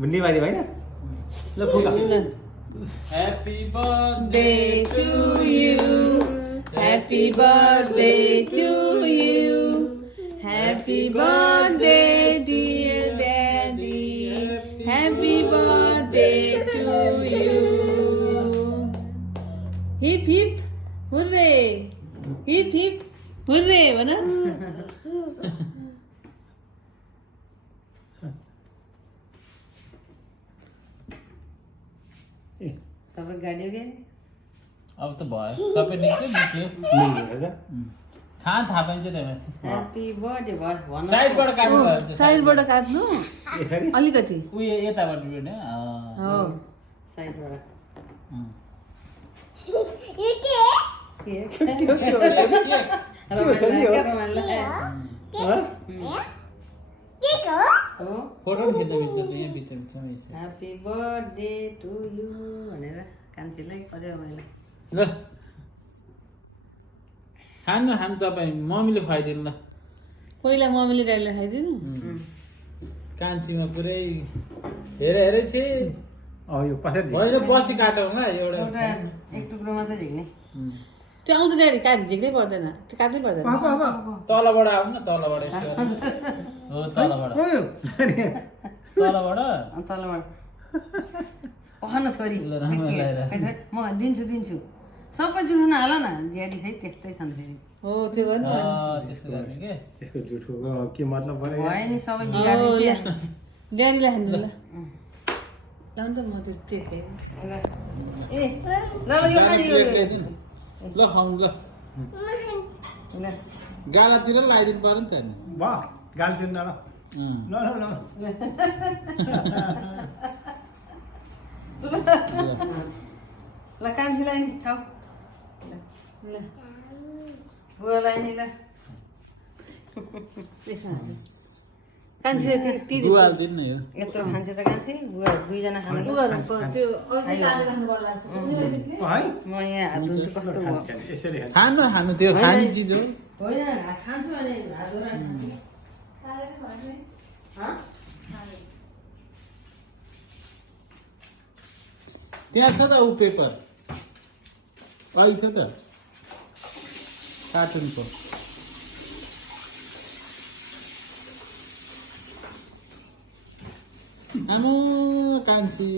भन्ने बारी होइन ल फुक Happy birthday Day to you. Happy birthday to you. Happy birthday, dear daddy. Happy birthday to you. Hip hip, hooray! Hip hip, hooray! भन सबै गाडी हो क्या अब त भयो सबै निक्ल्यो खान थाहा पाइन्छ त्यहाँमाथि ह्याप्पी बर्थडे भयो भन साइडबाट काट्नु भयो भने चाहिँ साइडबाट काट्नु अलिकति उयो यताबाट बिर्ने हो साइडबाट फोटो पनि खिच्दा बिच यहाँ बिचमा यसो ह्याप्पी बर्थडे टु यु भनेर कान्छीलाई अझै रमाइलो ल खानु तपाईँ मम्मीले खुवाइदिनु ल पहिला मम्मीले ड्याडीलाई खाइदिनु कान्छीमा पुरै हेरे छे यो पछाडि होइन पछि काटौँ ल एउटा एउटा एक टुक्रो मात्रै झिक्ने त्यो आउँछ ड्याडी काट झिक्नै पर्दैन त्यो काट्नै पर्दैन तलबाट आउनु न तलबाट यसो हो तलबाट तलबाट तलबाट पखन छोरी ल, राम्रो लागेर। म दिन्छु सबै जुठुन हाल न ज्याडी खै त्यस्तै छन् फेरि हो त्यो गर्नु त्यस्तो गर्ने के त्यसको जुठोको के मतलब भयो भयो नि सबै बिगार्दैछ ड्याडीलाई खानु ल लाउनु त म त्यो प्लेट खाइ ए ल यो खाने यो प्लेट ल्याइदिनु ल खाउँ ल ल गालातिर लगाइदिनु पर्यो नि त नि वाह गाल दिनु न ल ल ल ल कान्छीलाई नि खाऊ ल बुवालाई नि ल त्यसमा हाल्छु कान्छीले त्यो गुवा हालिदिनु न यो यत्रो खान्छ त कान्छी बुवा दुईजना खानु उ गर्नु त्यो अरू चाहिँ काले खानु पर्ला जस्तो है म यहाँ हात धुन्छु कस्तो भयो यसरी खानु त्यो खाने चिज हो होइन खान्छु भने हात धुएर त्यहाँ छ त ऊ पेपर अहिले छ त कार्टुनको आमा कान्छी